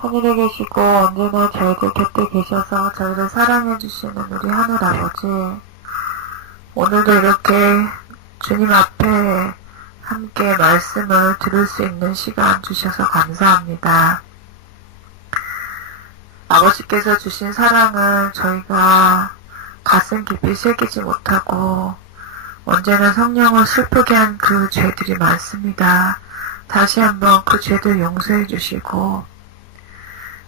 하늘에 계시고 언제나 저희들 곁에 계셔서 저희를 사랑해 주시는 우리 하늘 아버지, 오늘도 이렇게 주님 앞에 함께 말씀을 들을 수 있는 시간 주셔서 감사합니다. 아버지께서 주신 사랑을 저희가 가슴 깊이 새기지 못하고 언제나 성령을 슬프게 한 그 죄들이 많습니다. 다시 한번 그 죄들 용서해 주시고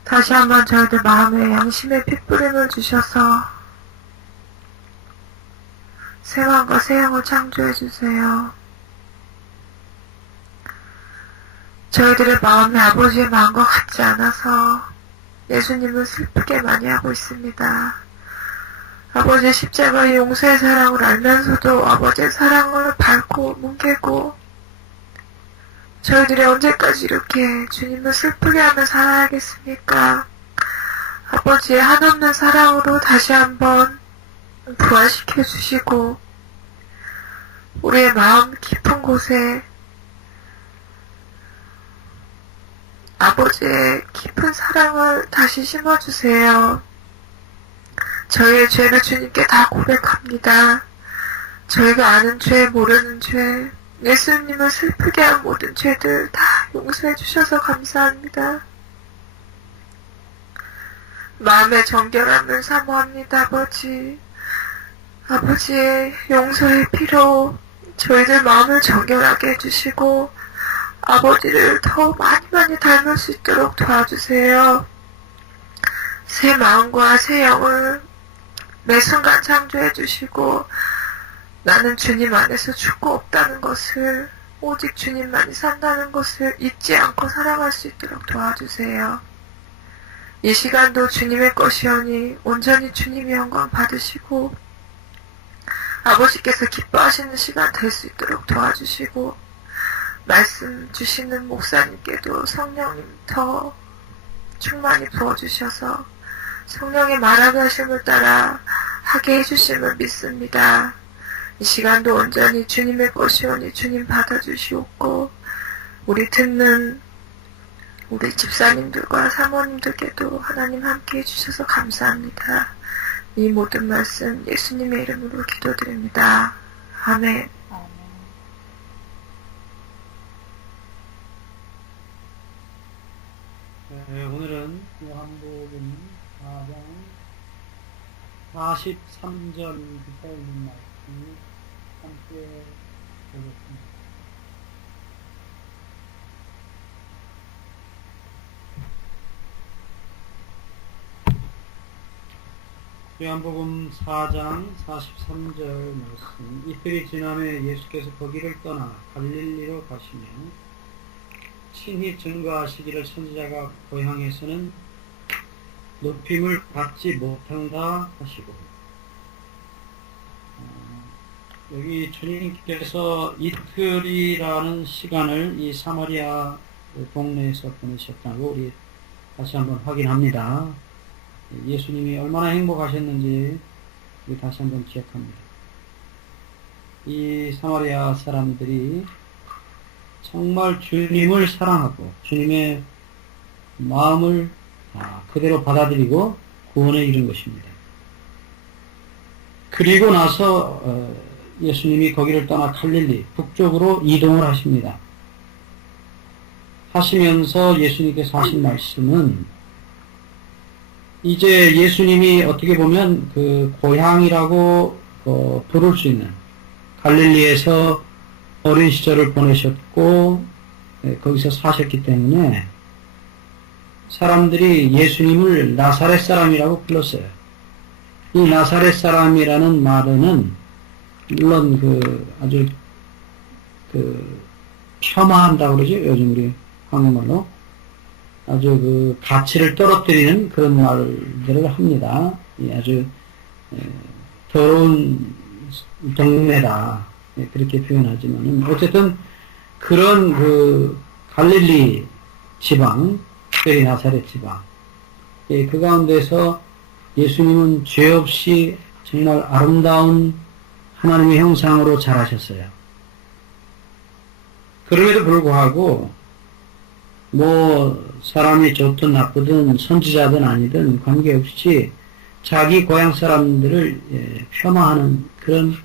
다시 한번 저희들 마음에 양심의 핏부림을 주셔서 새 왕과 새 영을 창조해 주세요. 저희들의 마음이 아버지의 마음과 같지 않아서 예수님을 슬프게 많이 하고 있습니다. 아버지의 십자가의 용서의 사랑을 알면서도 아버지의 사랑을 밟고 뭉개고 저희들이 언제까지 이렇게 주님을 슬프게 하며 살아야겠습니까? 아버지의 한없는 사랑으로 다시 한번 부활시켜 주시고 우리의 마음 깊은 곳에 아버지의 깊은 사랑을 다시 심어주세요. 저희의 죄를 주님께 다 고백합니다. 저희가 아는 죄, 모르는 죄, 예수님을 슬프게 한 모든 죄들 다 용서해 주셔서 감사합니다. 마음의 정결함을 사모합니다, 아버지. 아버지의 용서의 피로 저희들 마음을 정결하게 해주시고 아버지를 더 많이 닮을 수 있도록 도와주세요. 새 마음과 새 영을 매 순간 창조해 주시고 나는 주님 안에서 죽고 없다는 것을 오직 주님만이 산다는 것을 잊지 않고 살아갈 수 있도록 도와주세요. 이 시간도 주님의 것이오니 온전히 주님의 영광 받으시고 아버지께서 기뻐하시는 시간 될 수 있도록 도와주시고 말씀 주시는 목사님께도 성령님 더 충만히 부어주셔서 성령의 말하게 하심을 따라 하게 해주심을 믿습니다. 이 시간도 온전히 주님의 것이오니 주님 받아주시옵고 우리 듣는 우리 집사님들과 사모님들께도 하나님 함께 해주셔서 감사합니다. 이 모든 말씀 예수님의 이름으로 기도드립니다. 아멘. 네, 오늘은 요한복음 4장 43절부터 있는 말씀 함께 보겠습니다. 요한복음 4장 43절 말씀. 이틀이 지나매 예수께서 거기를 떠나 갈릴리로 가시며 친히 증거하시기를 선지자가 고향에서는 높임을 받지 못한다 하시고, 여기 주님께서 이틀이라는 시간을 이 사마리아 동네에서 보내셨다고 우리 다시 한번 확인합니다. 예수님이 얼마나 행복하셨는지 우리 다시 한번 기억합니다. 이 사마리아 사람들이 정말 주님을 사랑하고 주님의 마음을 그대로 받아들이고 구원에 이른 것입니다. 그리고 나서 예수님이 거기를 떠나 갈릴리 북쪽으로 이동을 하십니다. 하시면서 예수님께서 하신 말씀은 이제 예수님이 어떻게 보면 그 고향이라고 부를 수 있는 갈릴리에서 어린 시절을 보내셨고 거기서 사셨기 때문에 사람들이 예수님을 나사렛 사람이라고 불렀어요. 이 나사렛 사람이라는 말은 물론 아주 폄하한다고 그러죠. 요즘 우리 한국말로 아주 가치를 떨어뜨리는 그런 말들을 합니다. 아주 더러운 동네다. 그렇게 표현하지만은 어쨌든 그런 갈릴리 지방, 특별히 나사렛 지방, 그 가운데서 예수님은 죄 없이 정말 아름다운 하나님의 형상으로 자라셨어요. 그럼에도 불구하고 사람이 좋든 나쁘든 선지자든 아니든 관계없이 자기 고향 사람들을 폄하하는 그런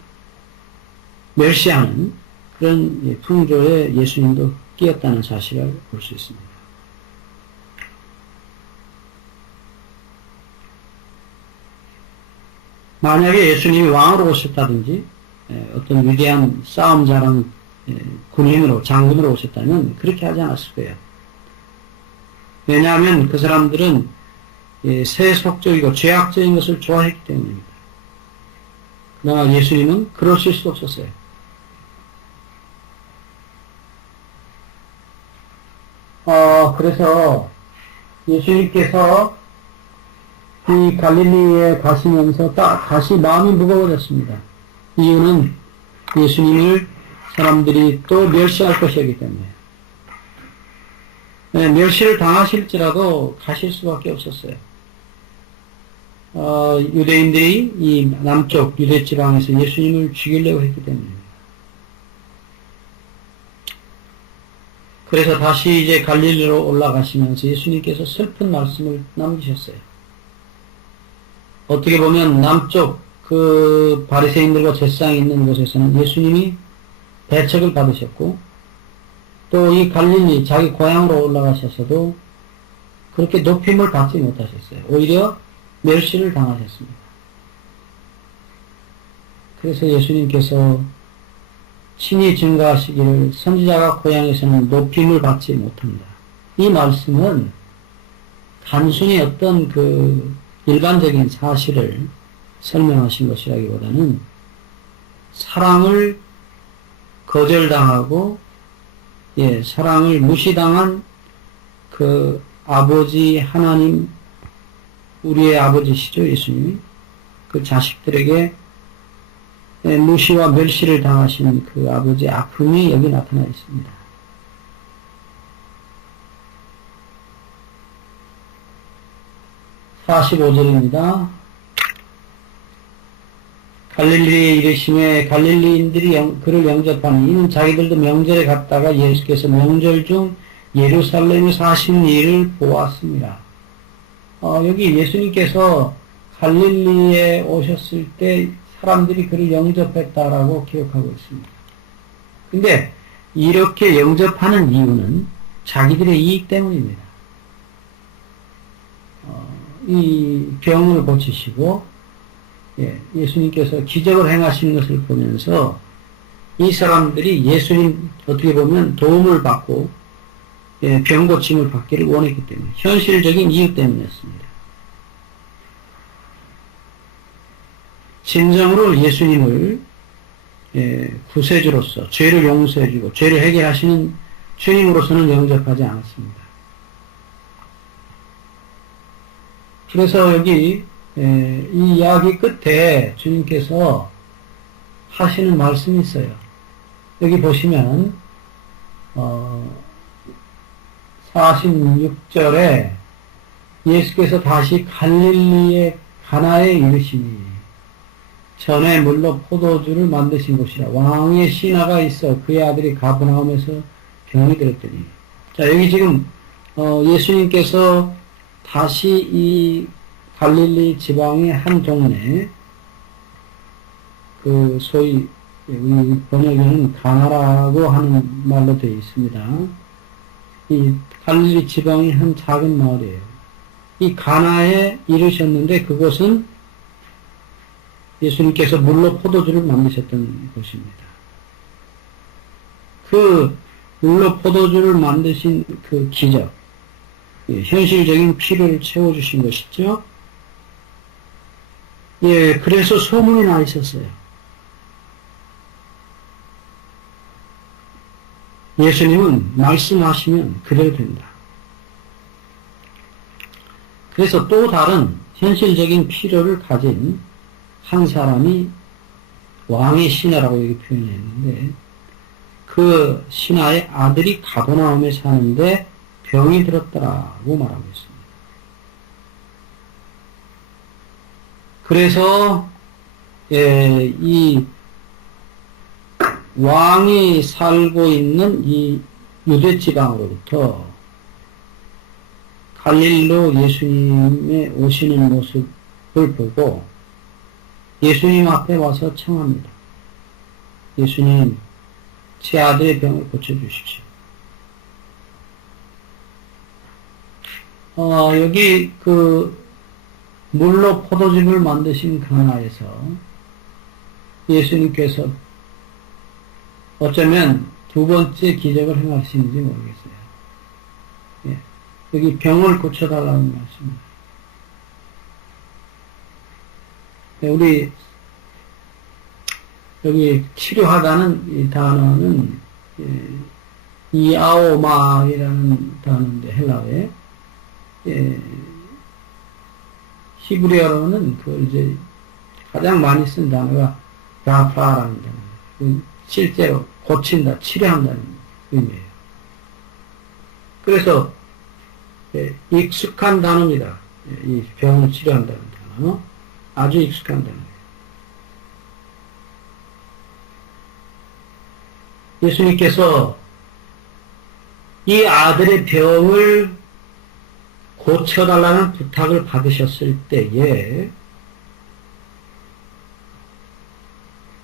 멸시하는 그런 풍조에 예수님도 끼었다는 사실을 볼 수 있습니다. 만약에 예수님이 왕으로 오셨다든지 어떤 위대한 싸움 잘하는 군인으로 장군으로 오셨다면 그렇게 하지 않았을 거예요. 왜냐하면 그 사람들은 세속적이고 죄악적인 것을 좋아했기 때문입니다. 그러나 예수님은 그러실 수 없었어요. 그래서 예수님께서 이 갈릴리에 가시면서 다시 마음이 무거워졌습니다. 이유는 예수님을 사람들이 또 멸시할 것이기 때문에. 멸시를 당하실지라도 가실 수밖에 없었어요. 유대인들이 이 남쪽 유대 지방에서 예수님을 죽이려고 했기 때문입니다. 그래서 다시 이제 갈릴리로 올라가시면서 예수님께서 슬픈 말씀을 남기셨어요. 어떻게 보면 남쪽 그 바리새인들과 제사장이 있는 곳에서는 예수님이 배척을 받으셨고 또 이 갈릴리 자기 고향으로 올라가셔서도 그렇게 높임을 받지 못하셨어요. 오히려 멸시를 당하셨습니다. 그래서 예수님께서 신이 증가하시기를 선지자가 고향에서는 높임을 받지 못한다. 이 말씀은 단순히 어떤 그 일반적인 사실을 설명하신 것이라기보다는 사랑을 거절당하고 사랑을 무시당한 그 아버지 하나님, 우리의 아버지시죠, 예수님이. 그 자식들에게 무시와 멸시를 당하신 그 아버지의 아픔이 여기 나타나 있습니다. (45절입니다) 갈릴리에 이르심에 갈릴리인들이 그를 영접하니 이는 자기들도 명절에 갔다가 예수께서 명절 중 예루살렘에서 하신 일을 보았습니다. 여기 예수님께서 갈릴리에 오셨을 때 사람들이 그를 영접했다라고 기억하고 있습니다. 근데 이렇게 영접하는 이유는 자기들의 이익 때문입니다. 이 병을 고치시고 예수님께서 기적을 행하시는 것을 보면서 이 사람들이 예수님 어떻게 보면 도움을 받고 병 고침을 받기를 원했기 때문에 현실적인 이유 때문이었습니다. 진정으로 예수님을 구세주로서 죄를 용서해주고 죄를 해결하시는 주님으로서는 영접하지 않았습니다. 그래서 여기 이 이야기 끝에 주님께서 하시는 말씀이 있어요. 여기 보시면 46절에 예수께서 다시 갈릴리의 가나에 이르시니 전에 물로 포도주를 만드신 곳이라 왕의 신하가 있어 그의 아들이 가버나움에서 병이 들었더니. 자, 여기 지금 예수님께서 다시 이 갈릴리 지방의 한 동네, 그 소위 우리 번역에는 가나라고 하는 말로 되어 있습니다. 이 갈릴리 지방의 한 작은 마을이에요. 이 가나에 이르셨는데 그곳은 예수님께서 물로 포도주를 만드셨던 곳입니다. 그 물로 포도주를 만드신 그 기적, 현실적인 필요를 채워주신 것이죠. 그래서 소문이 나 있었어요. 예수님은 말씀하시면 그대로 된다. 그래서 또 다른 현실적인 필요를 가진 한 사람이 왕의 신하라고 여기 표현했는데 그 신하의 아들이 가버나움에 사는데 병이 들었더라고 말하고 있습니다. 그래서 이 왕이 살고 있는 이 유대 지방으로부터 갈릴리로 예수님의 오시는 모습을 보고 예수님 앞에 와서 청합니다. 예수님, 제 아들의 병을 고쳐주십시오. 여기 물로 포도즙을 만드신 가나에서 예수님께서 어쩌면 두 번째 기적을 행하시는지 모르겠어요. 예. 여기 병을 고쳐달라는 말씀입니다. 우리 여기 치료하다는 이 단어는 이아오마이라는 단어인데 헬라어에 히브리어로는 이제 가장 많이 쓴 단어가 라파라는 단어예요. 실제로 고친다, 치료한다는 의미예요. 그래서 익숙한 단어입니다. 이 병을 치료한다는 단어. 아주 익숙한 단어예요. 예수님께서 이 아들의 병을 고쳐달라는 부탁을 받으셨을 때에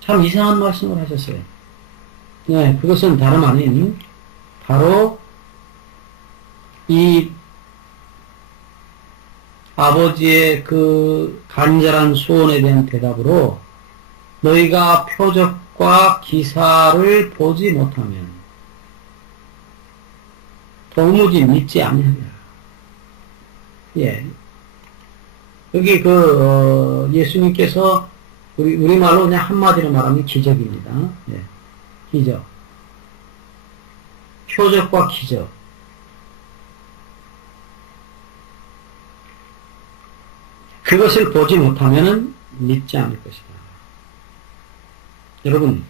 참 이상한 말씀을 하셨어요. 네, 그것은 다름 아닌 바로 이 아버지의 그 간절한 소원에 대한 대답으로 너희가 표적과 기사를 보지 못하면 도무지 믿지 아니하리라. 예. 여기 예수님께서 우리말로 그냥 한마디로 말하면 기적입니다. 예. 기적. 표적과 기적. 그것을 보지 못하면 믿지 않을 것이다. 여러분,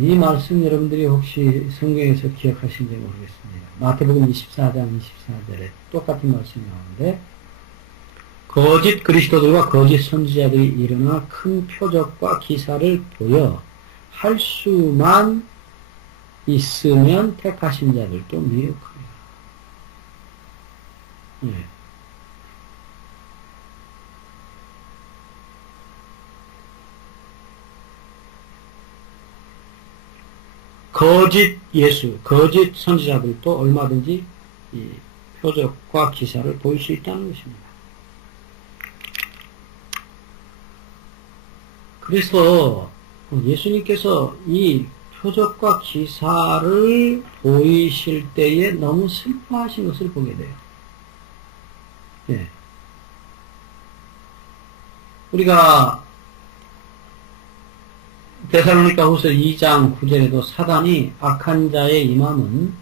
이 말씀 여러분들이 혹시 성경에서 기억하시는지 모르겠습니다. 마태복음 24장 24절에 똑같은 말씀이 나오는데 거짓 그리스도들과 거짓 선지자들이 일어나 큰 표적과 기사를 보여 할 수만 있으면 택하신 자들도 미혹하리라. 네. 거짓 예수, 거짓 선지자들도 얼마든지 이 표적과 기사를 보일 수 있다는 것입니다. 그래서 예수님께서 이 표적과 기사를 보이실 때에 너무 슬퍼하신 것을 보게 돼요. 네. 우리가 데살로니가 후서 2장 9절에도 사단이 악한 자에 임함은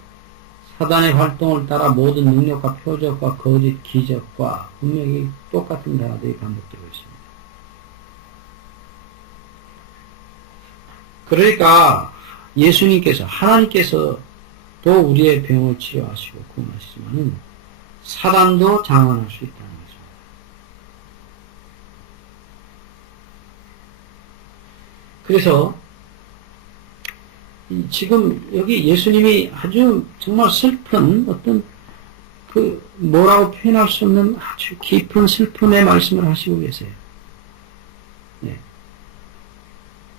사단의 활동을 따라 모든 능력과 표적과 거짓 기적과 분명히 똑같은 단어들이 반복되고 있습니다. 그러니까 예수님께서 하나님께서 또 우리의 병을 치료하시고 구원하시지만은 사단도 장관할 수 있다는 거죠. 그래서 지금 여기 예수님이 아주 정말 슬픈 어떤 뭐라고 표현할 수 없는 아주 깊은 슬픔의 말씀을 하시고 계세요. 네.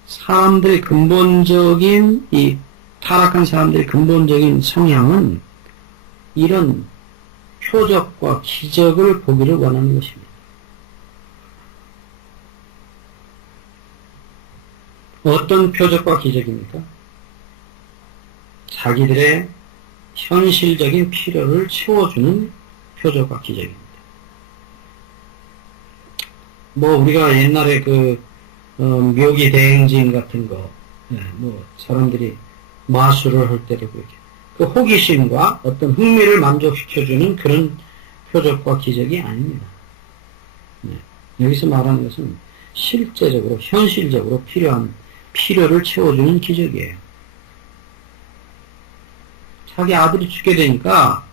사람들의 근본적인 이 타락한 사람들의 근본적인 성향은 이런 표적과 기적을 보기를 원하는 것입니다. 어떤 표적과 기적입니까? 자기들의 현실적인 필요를 채워주는 표적과 기적입니다. 우리가 옛날에 묘기 대행진 같은 거, 사람들이 마술을 할 때도 그렇게, 호기심과 어떤 흥미를 만족시켜주는 그런 표적과 기적이 아닙니다. 여기서 말하는 것은 실제적으로, 현실적으로 필요한 필요를 채워주는 기적이에요. 자기 아들이 죽게 되니까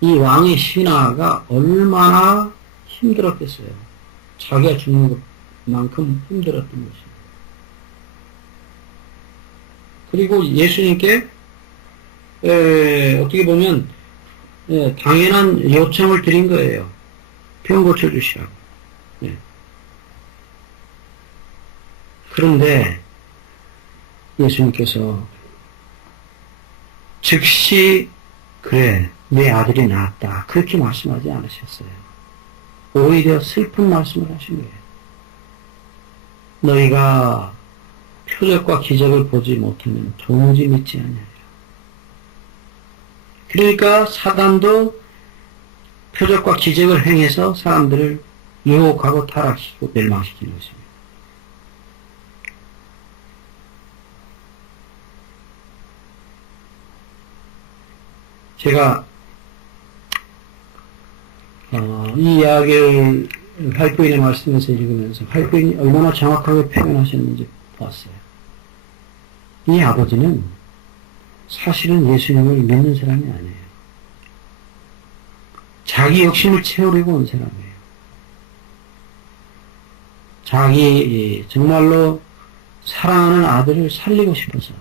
이 왕의 신하가 얼마나 힘들었겠어요. 자기가 죽는 것만큼 힘들었던 것입니다. 그리고 예수님께 어떻게 보면 예, 당연한 요청을 드린 거예요. 병 고쳐주시라고. 예. 그런데 예수님께서 즉시 그래 내 아들이 낳았다 그렇게 말씀하지 않으셨어요. 오히려 슬픈 말씀을 하신 거예요. 너희가 표적과 기적을 보지 못하면 도무지 믿지 않느니라. 그러니까 사단도 표적과 기적을 행해서 사람들을 유혹하고 타락시키고 멸망시키는 것입니다. 제가 이 이야기를 할부인의 말씀에서 읽으면서 할부인이 얼마나 정확하게 표현하셨는지 봤어요. 이 아버지는 사실은 예수님을 믿는 사람이 아니에요. 자기 욕심을 채우려고 온 사람이에요. 자기 정말로 사랑하는 아들을 살리고 싶어서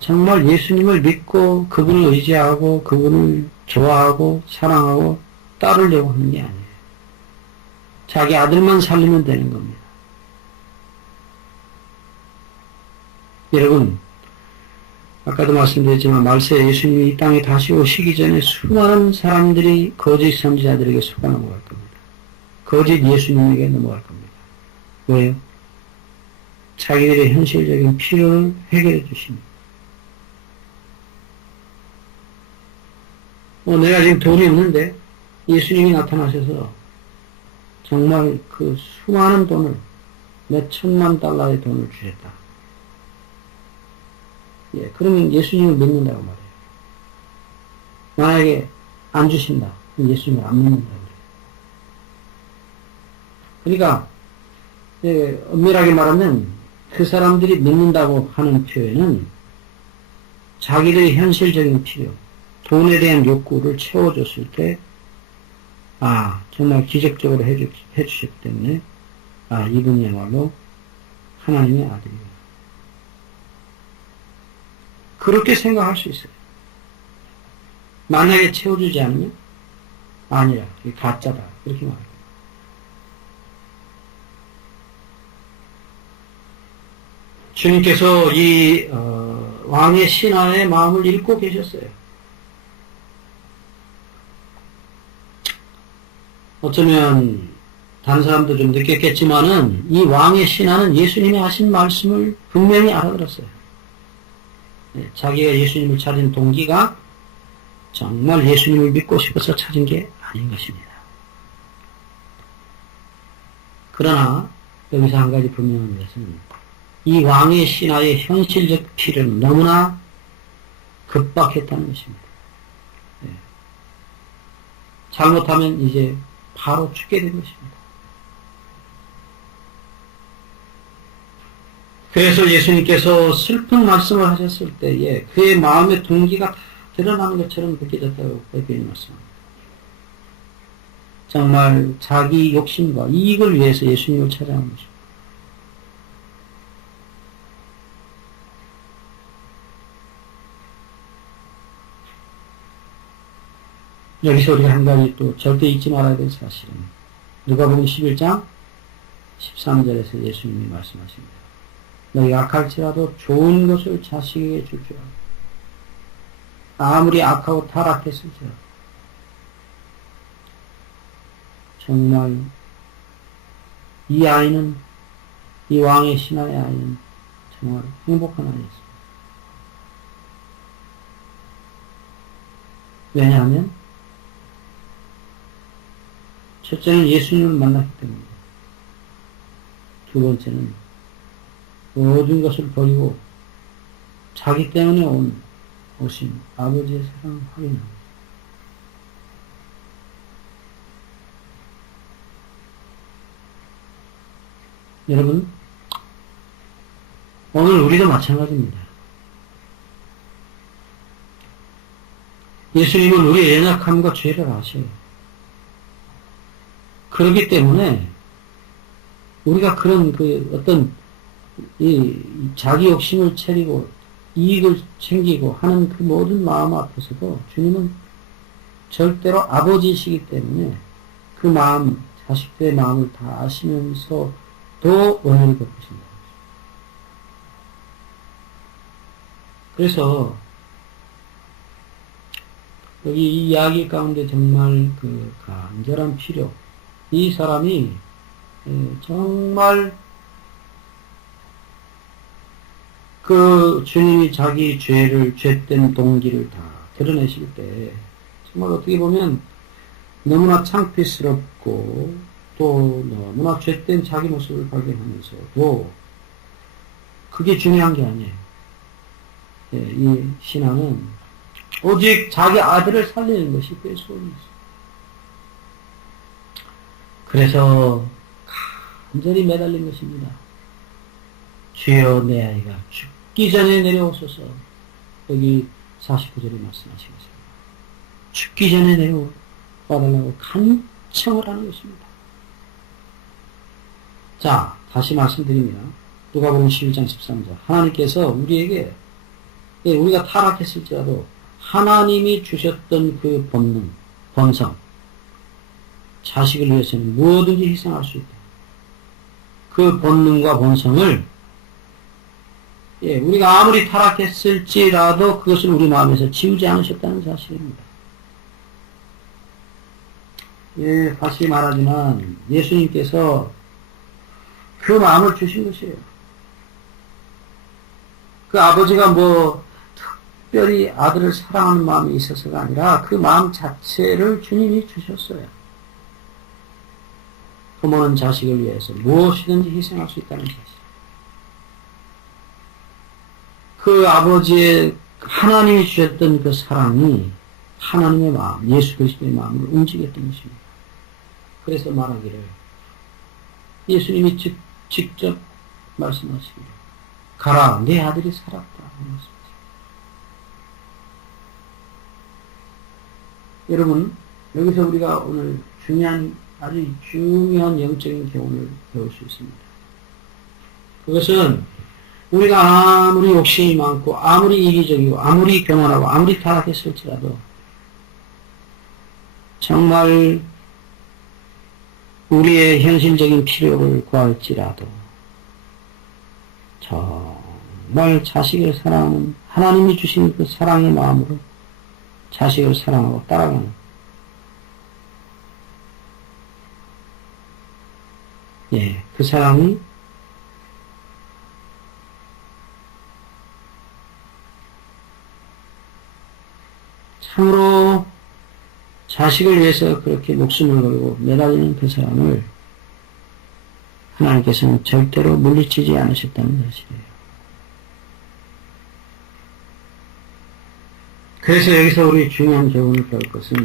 정말 예수님을 믿고 그분을 의지하고 그분을 좋아하고 사랑하고 따르려고 하는 게 아니에요. 자기 아들만 살리면 되는 겁니다. 여러분, 아까도 말씀드렸지만 말세 예수님이 이 땅에 다시 오시기 전에 수많은 사람들이 거짓 선지자들에게 속아 넘어갈 겁니다. 거짓 예수님에게 넘어갈 겁니다. 왜요? 자기들의 현실적인 필요를 해결해 주십니다. 내가 지금 돈이 없는데 예수님이 나타나셔서 정말 그 수많은 돈을 몇 천만 달러의 돈을 주셨다. 예, 그러면 예수님을 믿는다고 말해요. 만약에 안 주신다. 그럼 예수님을 안 믿는다고 그래요. 그러니까 예, 엄밀하게 말하면 그 사람들이 믿는다고 하는 표현은 자기들의 현실적인 필요, 돈에 대한 욕구를 채워줬을 때, 정말 기적적으로 해주셨기 때문에, 이분이야말로 하나님의 아들이다. 그렇게 생각할 수 있어요. 만약에 채워주지 않으면, 아니야, 이게 가짜다. 그렇게 말해요. 주님께서 이 왕의 신하의 마음을 읽고 계셨어요. 어쩌면 다른 사람도 좀 느꼈겠지만은 이 왕의 신하는 예수님이 하신 말씀을 분명히 알아들었어요. 자기가 예수님을 찾은 동기가 정말 예수님을 믿고 싶어서 찾은 게 아닌 것입니다. 그러나 여기서 한 가지 분명한 것은 이 왕의 신하의 현실적 필요는 너무나 급박했다는 것입니다. 잘못하면 이제 바로 죽게 된 것입니다. 그래서 예수님께서 슬픈 말씀을 하셨을 때에 그의 마음의 동기가 다 드러나는 것처럼 느껴졌다고 베드로는 말씀합니다. 정말 자기 욕심과 이익을 위해서 예수님을 찾아온 것입니다. 여기서 우리가 한 가지 또 절대 잊지 말아야 될 사실은 누가복음 11장 13절에서 예수님이 말씀하십니다. 너희가 악할지라도 좋은 것을 자식에게 줄 줄 알아. 아무리 악하고 타락했을지라도 정말 이 아이는 이 왕의 신하의 아이는 정말 행복한 아이였습니다. 왜냐하면 첫째는 예수님을 만났기 때문에 두 번째는 모든 것을 버리고 자기 때문에 오신 아버지의 사랑을 확인합니다. 여러분, 오늘 우리도 마찬가지입니다. 예수님은 우리의 연약함과 죄를 아셔요. 그렇기 때문에 우리가 그런 어떤 이 자기 욕심을 차리고 이익을 챙기고 하는 그 모든 마음 앞에서도 주님은 절대로 아버지이시기 때문에 그 마음, 자식들의 마음을 다 아시면서도 은혜를 베푸신다. 그래서 여기 이 이야기 가운데 정말 그 간절한 필요, 이 사람이 정말 그 주님이 자기 죄된 동기를 다 드러내실 때 정말 어떻게 보면 너무나 창피스럽고 또 너무나 죄된 자기 모습을 발견하면서도 그게 중요한 게 아니에요. 이 신앙은 오직 자기 아들을 살리는 것이 그의 소원이었어요. 그래서 간절히 매달린 것입니다. 주여 내 아이가 죽기 전에 내려오소서. 여기 49절에 말씀하시겠습니다. 죽기 전에 내려와달라고 간청을 하는 것입니다. 자, 다시 말씀드립니다. 누가복음 11장 13절. 하나님께서 우리에게 우리가 타락했을지라도 하나님이 주셨던 그 본능, 본성, 자식을 위해서는 무엇든지 희생할 수 있다. 그 본능과 본성을 우리가 아무리 타락했을지라도 그것을 우리 마음에서 지우지 않으셨다는 사실입니다. 다시 말하지만 예수님께서 그 마음을 주신 것이에요. 그 아버지가 특별히 아들을 사랑하는 마음이 있어서가 아니라 그 마음 자체를 주님이 주셨어요. 부모는 자식을 위해서 무엇이든지 희생할 수 있다는 사실. 그 아버지의 하나님이 주셨던 그 사랑이 하나님의 마음, 예수 그리스도의 마음을 움직였던 것입니다. 그래서 말하기를 예수님이 직접 말씀하시기를 가라, 내 아들이 살았다. 여러분, 여기서 우리가 오늘 아주 중요한 영적인 교훈을 배울 수 있습니다. 그것은 우리가 아무리 욕심이 많고 아무리 이기적이고 아무리 교만하고 아무리 타락했을지라도 정말 우리의 현실적인 필요를 구할지라도 정말 자식을 사랑하는 하나님이 주신 그 사랑의 마음으로 자식을 사랑하고 따라가는 그 사람이 참으로 자식을 위해서 그렇게 목숨을 걸고 매달리는 그 사람을 하나님께서는 절대로 물리치지 않으셨다는 사실이에요. 그래서 여기서 우리 중요한 교훈을 배울 것은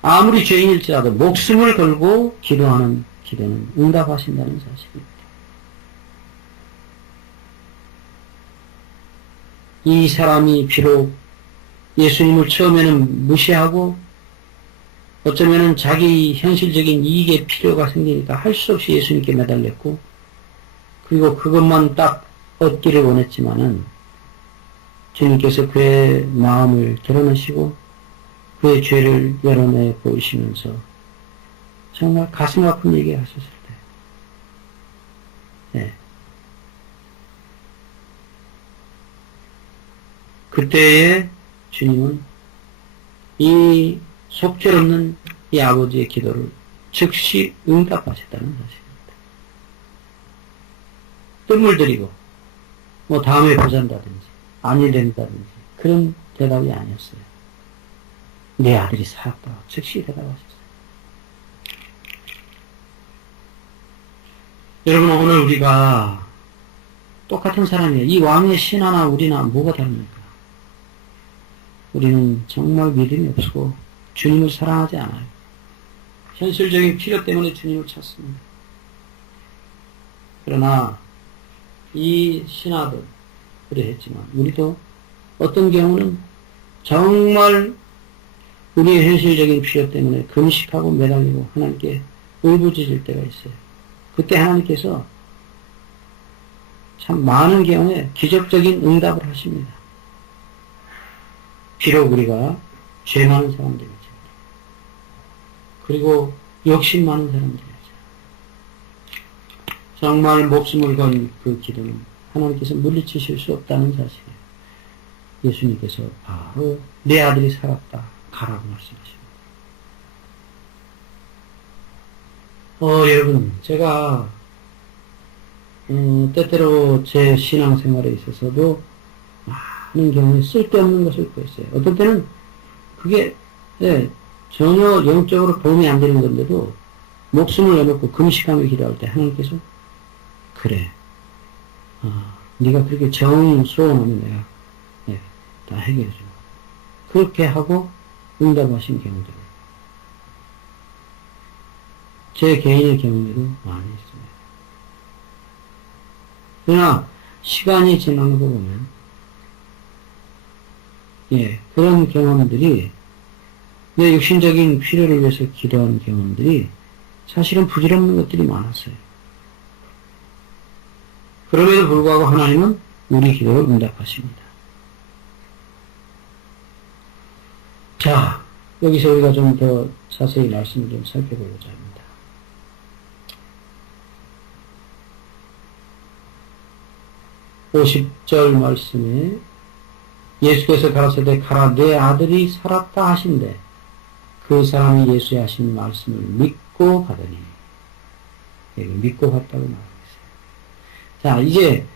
아무리 죄인일지라도 목숨을 걸고 기도하는 기도는 응답하신다는 사실입니다. 이 사람이 비록 예수님을 처음에는 무시하고 어쩌면은 자기 현실적인 이익의 필요가 생기니까 할 수 없이 예수님께 매달렸고 그리고 그것만 딱 얻기를 원했지만은 주님께서 그의 마음을 드러내시고 그의 죄를 열어내 보이시면서 정말 가슴 아픈 얘기 하셨을 때 그때에 주님은 이 속절없는 이 아버지의 기도를 즉시 응답하셨다는 사실입니다. 뜸을 들이고 다음에 보잔다든지 아니 된다든지 그런 대답이 아니었어요. 내 아들이 살았다. 즉시 대답하셨어요. 여러분 오늘 우리가 똑같은 사람이에요. 이 왕의 신하나 우리나 뭐가 다릅니까? 우리는 정말 믿음이 없고 주님을 사랑하지 않아요. 현실적인 필요 때문에 주님을 찾습니다. 그러나 이 신하도 그러했지만 우리도 어떤 경우는 정말 우리의 현실적인 필요 때문에 금식하고 매달리고 하나님께 울부짖을 때가 있어요. 그때 하나님께서 참 많은 경우에 기적적인 응답을 하십니다. 비록 우리가 죄 많은 사람들이죠. 그리고 욕심 많은 사람들이죠. 정말 목숨을 건 그 기도는 하나님께서 물리치실 수 없다는 사실이에요. 예수님께서 바로 내 아들이 살았다. 가라고 말씀하십니다. 여러분, 제가 때때로 제 신앙생활에 있어서도 많은 경우에 쓸데없는 것을 구했어요. 어떤 때는 그게 전혀 영적으로 도움이 안 되는 건데도 목숨을 내놓고 금식하며 기도할 때 하나님께서 그래, 네가 그렇게 정소원하면 내가 다 해결해 줘. 그렇게 하고 응답하신 경우들, 제 개인의 경험에도 많이 있습니다. 그러나 시간이 지나는 거 보면 그런 경험들이 내 육신적인 필요를 위해서 기도하는 경험들이 사실은 부질없는 것들이 많았어요. 그럼에도 불구하고 하나님은 우리 기도를 응답하십니다. 자, 여기서 우리가 좀 더 자세히 말씀을 좀 살펴보고자 합니다. (50절) 말씀에 예수께서 가라사대 가라 내 아들이 살았다 하신대 그 사람이 예수의 하신 말씀을 믿고 가더니 믿고 갔다고 말합니다. 자, 이제,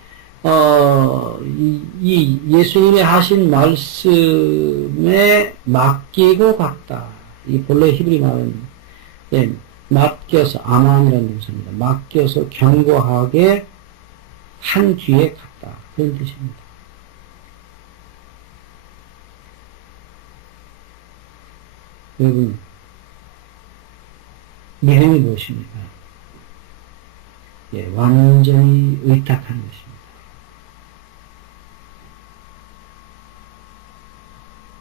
이 예수님의 하신 말씀에 맡기고 갔다. 이 본래 히브리 말은, 맡겨서, 아만이라는 동사입니다. 맡겨서 견고하게 한 뒤에 갔다. 그런 뜻입니다. 여러분, 믿음이 무엇입니까? 완전히 의탁하는 것입니다.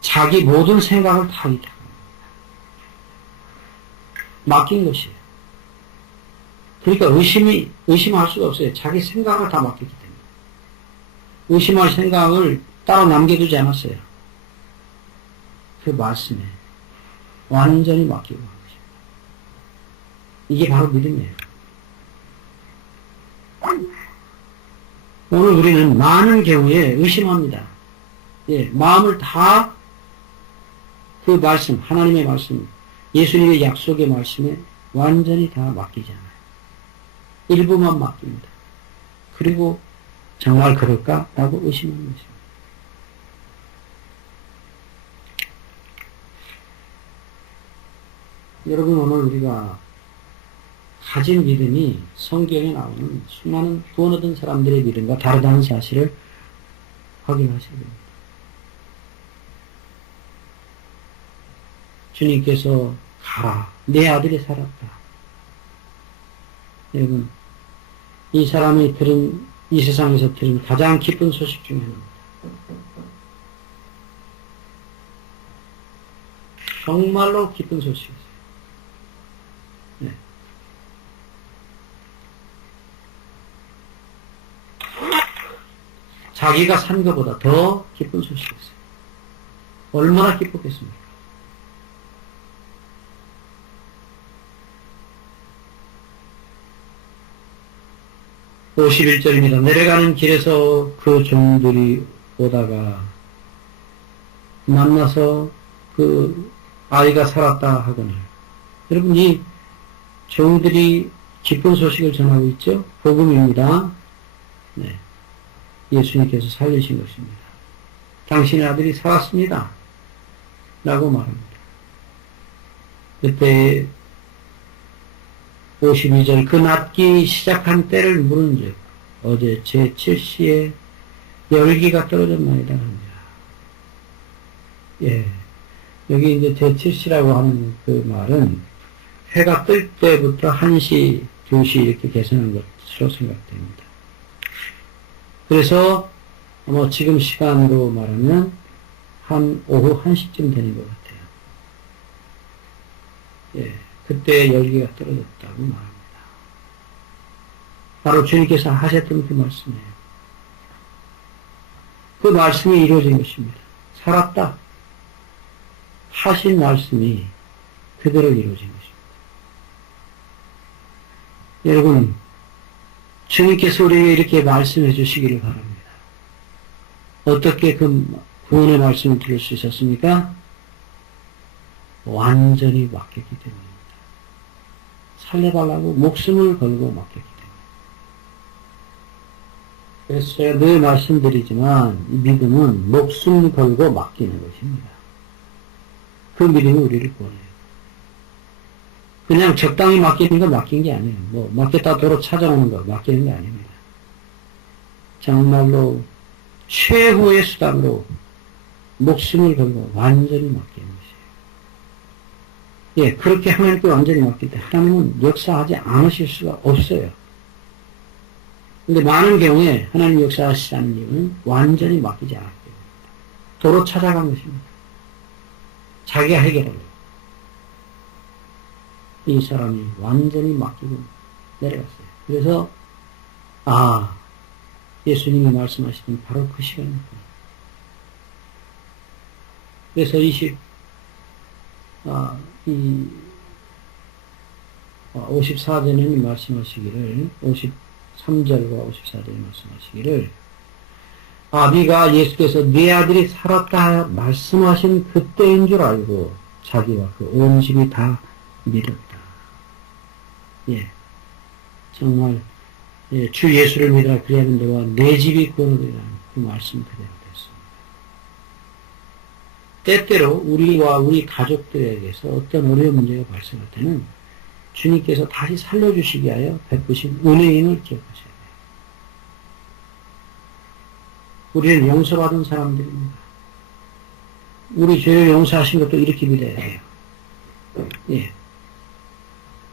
자기 모든 생각을 다 의탁합니다. 맡긴 것이에요. 그러니까 의심할 수가 없어요. 자기 생각을 다 맡겼기 때문에. 의심할 생각을 따로 남겨두지 않았어요. 그 말씀에 완전히 맡기고 한 것입니다. 이게 바로 믿음이에요. 오늘 우리는 많은 경우에 의심합니다. 마음을 다 그 말씀, 하나님의 말씀, 예수님의 약속의 말씀에 완전히 다 맡기잖아요. 일부만 맡깁니다. 그리고 정말 그럴까? 라고 의심하는 것입니다. 여러분, 오늘 우리가 가진 믿음이 성경에 나오는 수많은 구원 얻은 사람들의 믿음과 다르다는 사실을 확인하셔야 됩니다. 주님께서 가라, 내 아들이 살았다. 여러분, 이 사람이 들은, 이 세상에서 들은 가장 기쁜 소식 중에 하나입니다. 정말로 기쁜 소식이었어요. 자기가 산 것보다 더 기쁜 소식이었어요. 얼마나 기뻤겠습니까? (51절입니다) 내려가는 길에서 그 종들이 오다가 만나서 그 아이가 살았다 하거늘. 여러분, 이 종들이 기쁜 소식을 전하고 있죠? 복음입니다. 예수님께서 살리신 것입니다. 당신의 아들이 살았습니다. 라고 말합니다. 그때 52절 그 낫기 시작한 때를 물은즉 어제 제7시에 열기가 떨어졌나이다 합니다. 여기 이제 제7시라고 하는 그 말은 해가 뜰 때부터 1시, 2시 이렇게 계산한 것으로 생각됩니다. 그래서 지금 시간으로 말하면 한 오후 1시쯤 되는 것 같아요. 그때 열기가 떨어졌다고 말합니다. 바로 주님께서 하셨던 그 말씀이에요. 그 말씀이 이루어진 것입니다. 살았다 하신 말씀이 그대로 이루어진 것입니다. 여러분, 주님께서 우리에게 이렇게 말씀해 주시기를 바랍니다. 어떻게 그 구원의 말씀을 들을 수 있었습니까? 완전히 맡겼기 때문입니다. 살려달라고 목숨을 걸고 맡겼기 때문에. 그래서 제가 늘 말씀드리지만 이 믿음은 목숨 걸고 맡기는 것입니다. 그 믿음이 우리를 구원해요. 그냥 적당히 맡기는 거 맡긴 게 아니에요. 뭐 맡겼다 도로 찾아오는 거 맡기는 게 아닙니다. 정말로 최후의 수단으로 목숨을 걸고 완전히 맡기는 것이에요. 예, 그렇게 하나님께 완전히 맡길 때 하나님은 역사하지 않으실 수가 없어요. 근데 많은 경우에 하나님 역사하시다는 이유는 완전히 맡기지 않았기 때문입니다. 도로 찾아간 것입니다. 자기가 해결하려고. 이 사람이 완전히 맡기고 내려갔어요. 그래서 예수님이 말씀하시던 바로 그 시간이었구나. 그래서 54절에는 말씀하시기를 53절과 54절에 말씀하시기를 네가 예수께서 네 아들이 살았다 말씀하신 그때인 줄 알고 자기와 그 온 집이 다 믿었다. 예, 정말 주 예수를 믿으라 그리하면 너와 내 집이 구원되리라는 그 말씀 그대로 됐습니다. 때때로 우리와 우리 가족들에게서 어떤 어려운 문제가 발생할 때는 주님께서 다시 살려주시기 위하여 베푸신 은혜인을 기억하셔야 돼요. 우리는 용서받은 사람들입니다. 우리 죄를 용서하신 것도 이렇게 믿어야 돼요. 예.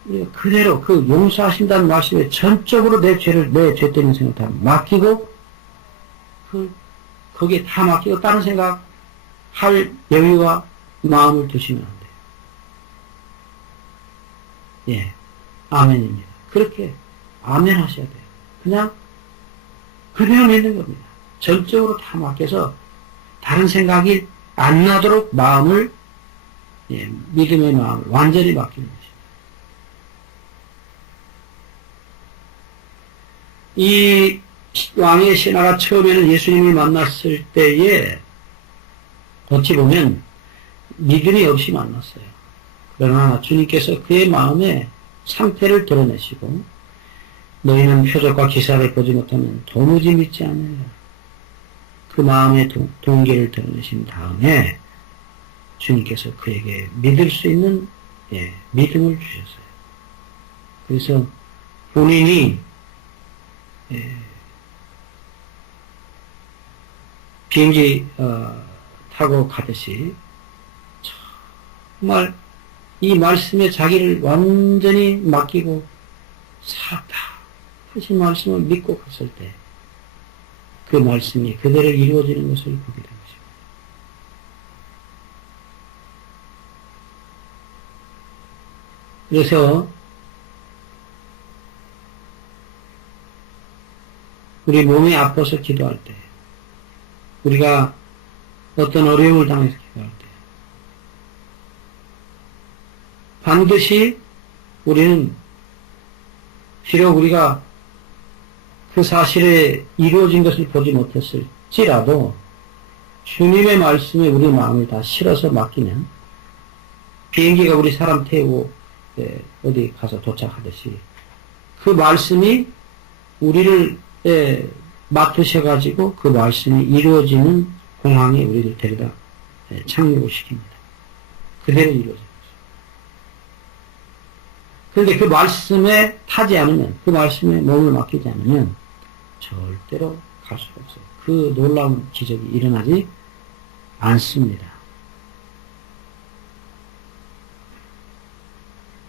우리가 그대로 그 용서하신다는 말씀에 전적으로 내 죄를, 내 죄되는 생각 다 맡기고, 거기에 다 맡기고 다른 생각 할 여유와 마음을 두시면 안 돼요. 예. 아멘입니다. 그렇게 아멘 하셔야 돼요. 그냥 믿는 겁니다. 전적으로 다 맡겨서 다른 생각이 안 나도록 마음을, 믿음의 마음을 완전히 맡기는 것입니다. 이 왕의 신하가 처음에는 예수님이 만났을 때에 어찌 보면 믿음이 없이 만났어요. 그러나 주님께서 그의 마음의 상태를 드러내시고 너희는 표적과 기사를 보지 못하면 도무지 믿지 않느니라. 그 마음의 동기를 드러내신 다음에 주님께서 그에게 믿을 수 있는 믿음을 주셨어요. 그래서 본인이 비행기 타고 가듯이 정말 이 말씀에 자기를 완전히 맡기고 살았다 하신 말씀을 믿고 갔을 때 그 말씀이 그대로 이루어지는 것을 보게 된 것입니다. 그래서 우리 몸이 아파서 기도할 때, 우리가 어떤 어려움을 당해서 기도할 때, 반드시 우리는 비록 우리가 그 사실에 이루어진 것을 보지 못했을지라도 주님의 말씀에 우리 마음을 다 실어서 맡기면 비행기가 우리 사람 태우고 어디 가서 도착하듯이 그 말씀이 우리를 맡으셔가지고 그 말씀이 이루어지는 공항에 우리를 데려다 착륙을 시킵니다. 그대로 이루어져요. 그런데 그 말씀에 타지 않으면, 그 말씀에 몸을 맡기지 않으면 절대로 갈 수가 없어요. 그 놀라운 기적이 일어나지 않습니다.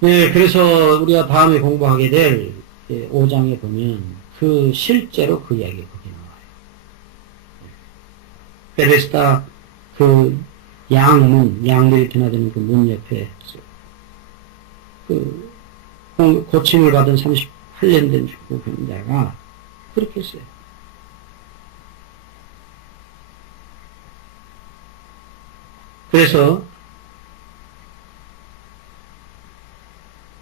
네, 그래서 우리가 다음에 공부하게 될 5장에 보면 그 실제로 그 이야기가 거기 나와요. 베데스다 그 양문, 양들이 드나드는 그 문 옆에 그 고침을 받은 38년 된 중국 병자가 그렇게 했어요. 그래서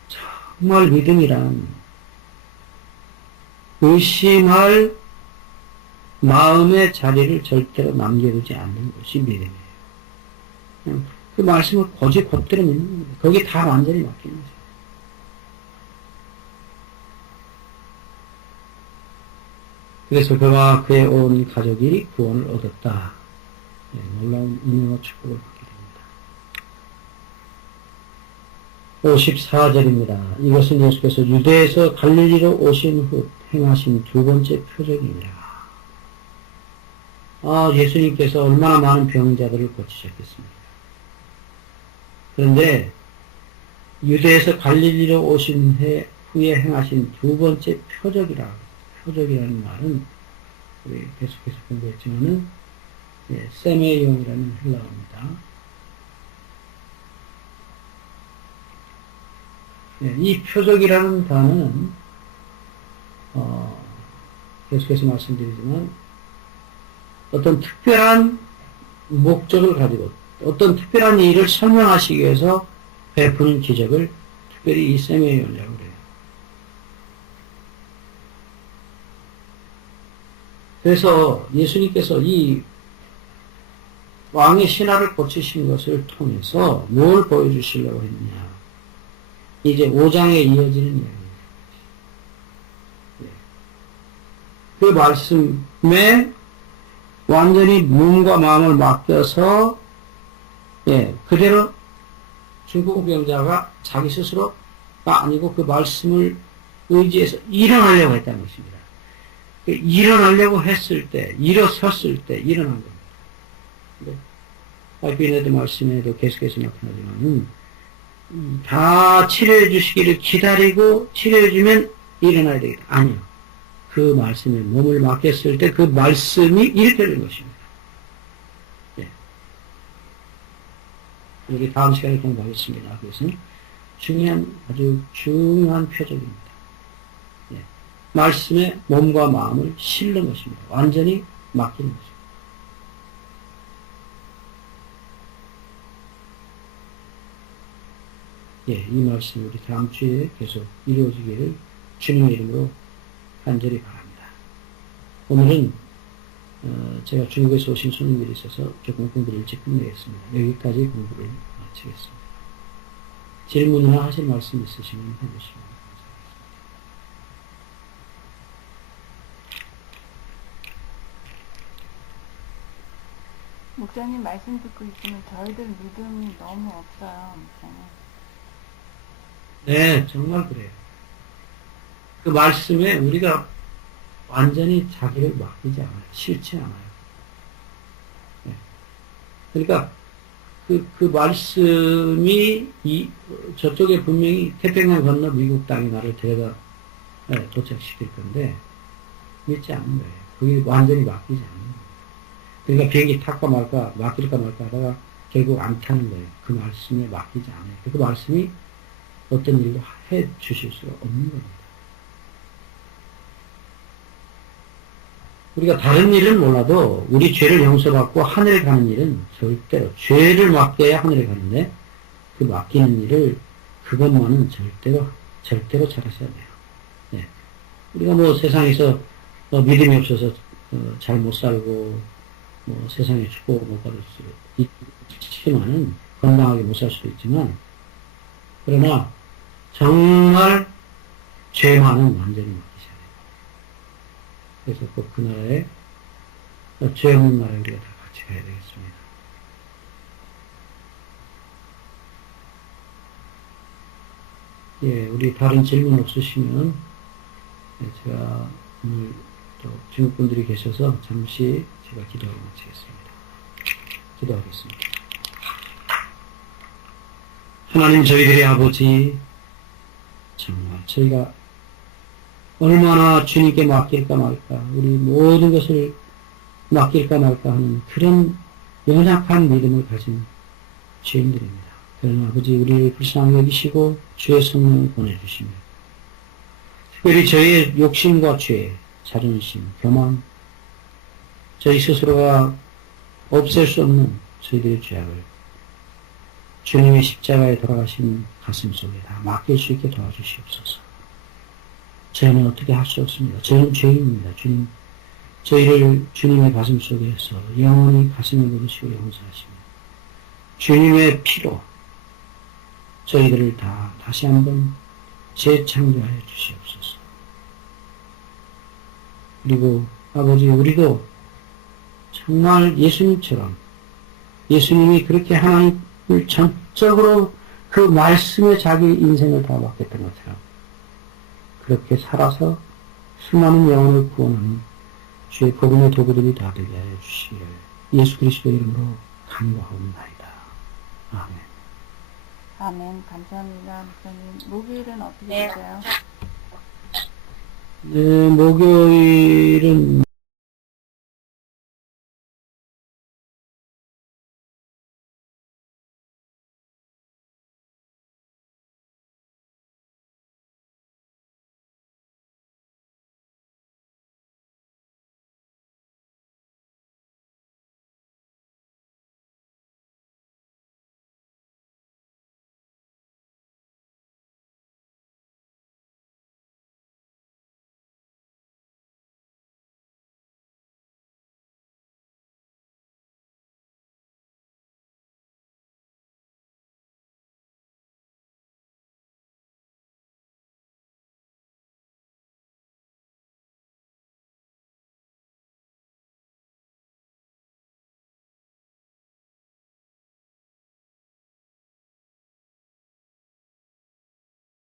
정말 믿음이란 의심할 마음의 자리를 절대로 남겨두지 않는 것이 믿음이에요. 그냥 그 말씀을 고지 곧대로 믿는 겁니다. 거기 다 완전히 맡기는 거죠. 그래서 그와 그의 온 가족이 구원을 얻었다. 네, 놀라운 은혜와 축복을 받게 됩니다. 54절입니다. 이것은 예수께서 유대에서 갈릴리로 오신 후 행하신 두 번째 표적입니다. 예수님께서 얼마나 많은 병자들을 고치셨겠습니까? 그런데 유대에서 갈릴리로 오신 후에 행하신 두 번째 표적이라는 말은 우리 계속해서 공부했지만은 세메이온이라는 헬라어입니다. 이 표적이라는 단어는 계속해서 말씀드리지만 어떤 특별한 목적을 가지고 어떤 특별한 일을 설명하시기 위해서 베푸는 기적을 특별히 이 세메이온이라고 그래요. 그래서 예수님께서 이 왕의 신하를 고치신 것을 통해서 뭘 보여주시려고 했느냐. 이제 5장에 이어지는 이야기입니다. 그 말씀에 완전히 몸과 마음을 맡겨서 그대로 중풍병자가 자기 스스로가 아니고 그 말씀을 의지해서 일어나려고 했다는 것입니다. 일어나려고 했을 때, 일어섰을 때 일어난 겁니다. 하이피네드 말씀에도 계속해서 나타나지만 다 치료해 주시기를 기다리고 치료해 주면 일어나야 되겠다. 아니요. 그 말씀에 몸을 맡겼을 때 그 말씀이 이렇게 되는 것입니다. 여기 다음 시간에 공부하겠습니다. 그것은 아주 중요한 표적입니다. 말씀에 몸과 마음을 실는 것입니다. 완전히 맡기는 것입니다. 이 말씀 우리 다음 주에 계속 이루어지기를 주님의 이름으로 간절히 바랍니다. 오늘은 제가 중국에서 오신 손님들이 있어서 조금 공부를 일찍 끝내겠습니다. 여기까지 공부를 마치겠습니다. 질문이나 하실 말씀 있으시면 해주시면 목사님 말씀 듣고 있으면 저희들 믿음이 너무 없어요. 목사님. 네, 정말 그래요. 그 말씀에 우리가 완전히 자기를 맡기지 않아요. 싫지 않아요. 그러니까 그 말씀이 저쪽에 분명히 태평양 건너 미국 땅에 나를 데려다 도착시킬 건데 믿지 않는 거예요. 그게 완전히 맡기지 않는 거예요. 그러니까 비행기 탈까 말까 맡길까 말까 하다가 결국 안 타는 거예요. 그 말씀에 맡기지 않아요. 그 말씀이 어떤 일도 해 주실 수가 없는 겁니다. 우리가 다른 일은 몰라도 우리 죄를 용서받고 하늘에 가는 일은 절대로 죄를 맡겨야 하늘에 가는데 그 맡기는 일을 그것만은 절대로 잘하셔야 돼요. 우리가 뭐 세상에서 믿음이 없어서 잘 못 살고 세상에 축복을 못 받을 수 있지만은 건강하게 못 살 수도 있지만 그러나 정말 죄만은 완전히 맡기셔야 돼요. 그래서 꼭 그 나라에 죄 없는 나라에 우리가 다 같이 가야 되겠습니다. 우리 다른 질문 없으시면 제가 오늘 또 중국 분들이 계셔서 잠시 제가 기도하고 마치겠습니다. 기도하겠습니다. 하나님 저희들의 아버지, 정말 저희가 얼마나 주님께 맡길까 말까, 우리 모든 것을 맡길까 말까 하는 그런 연약한 믿음을 가진 죄인들입니다. 그러나 아버지 우리를 불쌍히 여기시고 주의 성령을 보내주시며 특별히 저희의 욕심과 죄, 자존심, 교만, 저희 스스로가 없앨 수 없는 저희들의 죄악을 주님의 십자가에 돌아가신 가슴 속에 다 맡길 수 있게 도와주시옵소서. 저희는 어떻게 할 수 없습니다. 저희는 죄인입니다. 주님, 저희를 주님의 가슴 속에서 영원히 가슴에 묻으시고 용서하시며 주님의 피로 저희들을 다시 한번 재창조하여 주시옵소서. 그리고 아버지, 우리도 정말 예수님처럼, 예수님이 그렇게 하나님을 전적으로 그 말씀에 자기 인생을 다 맡겼던 것처럼 그렇게 살아서 수많은 영혼을 구원하는 주의 복음의 도구들이 다 되게 하여 주시길 예수 그리스도의 이름으로 간구하옵나이다. 아멘. 아멘. 감사합니다. 목사님. 목요일은 어떻게 되세요? 네, 목요일은